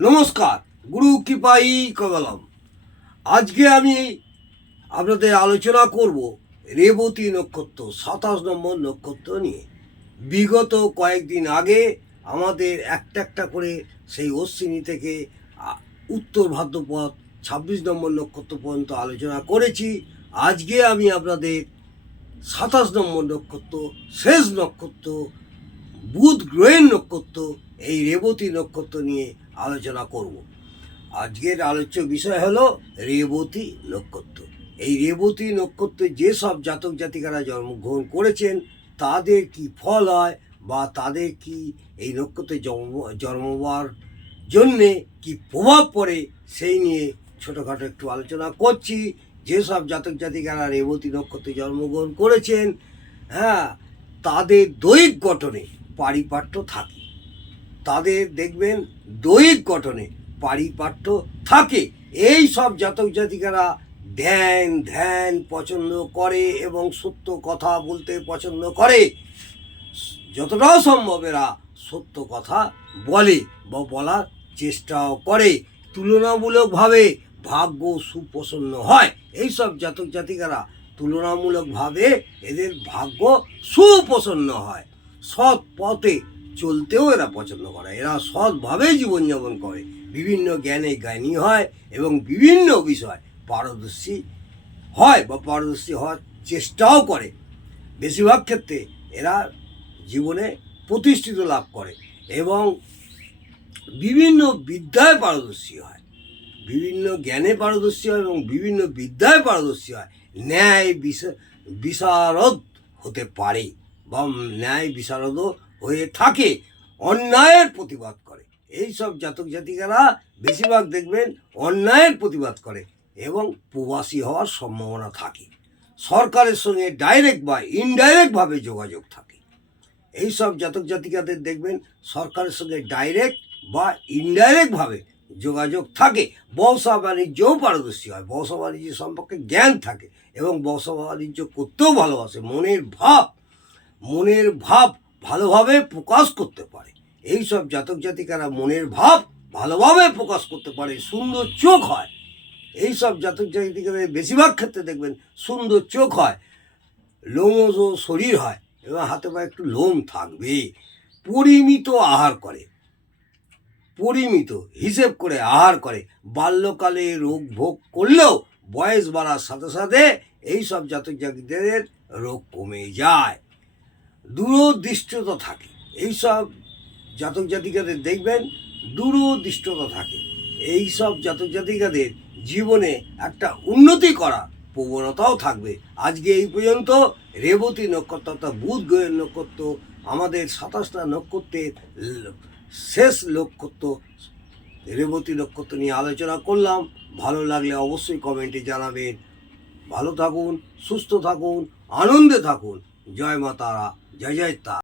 নমস্কার, গুরু কৃপাই কবলম আজকে আমি আপনাদের আলোচনা করব রেবতী নক্ষত্র, সাতাশ নম্বর নক্ষত্র নিয়ে। বিগত কয়েকদিন আগে আমাদের একটা একটা করে সেই অশ্বিনী থেকে উত্তর ভাদ্রপদ, ছাব্বিশ নম্বর নক্ষত্র পর্যন্ত আলোচনা করেছি। আজকে আমি আপনাদের সাতাশ নম্বর নক্ষত্র, শেষ নক্ষত্র বুধ গ্রহের নক্ষত্র, এই রেবতী নক্ষত্র নিয়ে আলোচনা করব। আজকের আলোচ্য বিষয় হলো রেবতী নক্ষত্র। এই রেবতী নক্ষত্রে যেসব জাতক জাতিকারা জন্মগ্রহণ করেছেন, তাদের কি ফল হয় বা তাদের কি এই নক্ষত্রে জন্ম, জন্মবার জন্যে কি প্রভাব পড়ে, সেই নিয়ে ছোটোখাটো একটু আলোচনা করছি। যেসব জাতক জাতিকারা রেবতী নক্ষত্রে জন্মগ্রহণ করেছেন হ্যাঁ তাদের দৈহিক গঠনে পারিপাট্য থাকে। তাদের দেখবেন দৈহিক গঠনে পারিপাট্য থাকে। এই সব জাতক জাতিকারা ধ্যান ধ্যান পছন্দ করে এবং সত্য কথা বলতে পছন্দ করে। যতটাও সম্ভব এরা সত্য কথা বলে বা বলার চেষ্টাও করে। তুলনামূলকভাবে ভাগ্য সুপ্রসন্ন হয়। এই সব জাতক জাতিকারা তুলনামূলকভাবে এদের ভাগ্য সুপ্রসন্ন হয়। সৎ পথে চলতেও এরা পছন্দ করে। এরা সৎভাবে জীবনযাপন করে। বিভিন্ন জ্ঞানে জ্ঞানী হয় এবং বিভিন্ন বিষয় পারদর্শী হয় বা পারদর্শী হওয়ার চেষ্টাও করে। বেশিরভাগ ক্ষেত্রে এরা জীবনে প্রতিষ্ঠিত লাভ করে এবং বিভিন্ন বিদ্যায় পারদর্শী হয়। বিভিন্ন জ্ঞানে পারদর্শী হয় এবং বিভিন্ন বিদ্যায় পারদর্শী হয়। ন্যায়, বিশা- বিশারদ হতে পারে। বা ন্যায় বিশারদও হয়ে থাকে, অন্যায়ের প্রতিবাদ করে। এই সব জাতক জাতিকারা বেশিরভাগ দেখবেন অন্যায়ের প্রতিবাদ করে এবং প্রবাসী হওয়ার সম্ভাবনা থাকে। সরকারের সঙ্গে ডাইরেক্ট বা ইনডাইরেক্টভাবে যোগাযোগ থাকে। এই সব জাতক জাতিকাদের দেখবেন সরকারের সঙ্গে ডাইরেক্ট বা ইনডাইরেক্টভাবে যোগাযোগ থাকে। ব্যবসা বাণিজ্যও পারদর্শী হয়। ব্যবসা বাণিজ্য সম্পর্কে জ্ঞান থাকে এবং ব্যবসা বাণিজ্য করতেও ভালোবাসে, মনের ভাব মনের ভাব ভালোভাবে প্রকাশ করতে পারে। এই সব জাতক জাতিকারা মনের ভাব ভালোভাবে প্রকাশ করতে পারে, সুন্দর চোখ হয়। এই সব জাতক জাতিকাদের বেশিরভাগ ক্ষেত্রে দেখবেন সুন্দর চোখ হয়, লোমজ ও শরীর হয় এবং হাতে পায়ে একটু লোম থাকবে। পরিমিত আহার করে, পরিমিত হিসেব করে আহার করে। বাল্যকালে রোগ ভোগ করলেও বয়স বাড়ার সাথে সাথে এই সব জাতক জাতিদের রোগ কমে যায়। দূরদৃষ্টতা থাকে। এই সব জাতক জাতিকাদের দেখবেন দূরদৃষ্টতা থাকে। এই সব জাতক জাতিকাদের জীবনে একটা উন্নতি করা প্রবণতাও থাকবে। আজকে এই পর্যন্ত রেবতী নক্ষত্র অর্থাৎ বুধ গ্রহের নক্ষত্র, আমাদের সাতাশটা নক্ষত্রের শেষ নক্ষত্র, রেবতী নক্ষত্র নিয়ে আলোচনা করলাম। ভালো লাগলে অবশ্যই কমেন্টে জানাবেন। ভালো থাকুন, সুস্থ থাকুন, আনন্দে থাকুন। জয় মা তারা। জয় জয় তারা